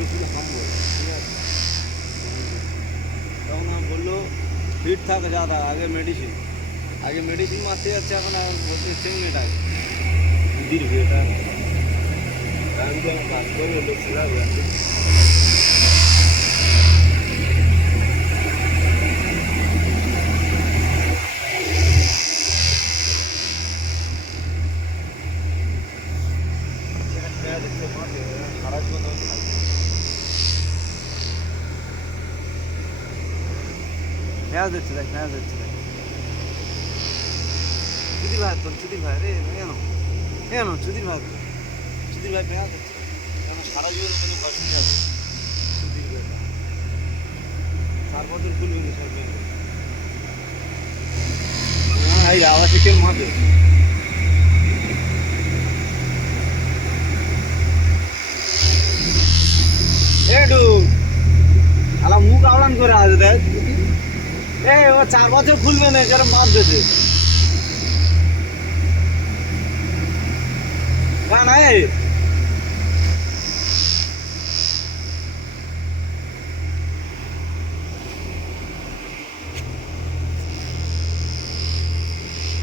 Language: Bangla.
বিলকুল হামবো, ঠিক আছে। তখন আমার বললো ফিট থাকে ज़्यादा, আগে মেডিসিন মারতে যাচ্ছে, এখন আর বলছে 6 মিনিট আগে দিদির বিয়েটা আমি তো কাজ করবো লোক ছিলাম। সারা জীবন পেঁয়াজ দিচ্ছে, দেখ পেঁয়াজ দিচ্ছে, দেখ চুদির ভাই, তোর চুদির ভাই রে, কেন কেন চুদির ভাই পেঁয়াজ দিচ্ছে, কেন সারা জীবন কোনো কষ্ট আছে চুদির ভাই 4 বছর খুলবে না সব এই আওয়াজ কেন মারবে এডু আলা মুখ আওড়ান করে আছে দেখ এই ও 4 বছর খুলবে না কারণ মাপ দেছে না না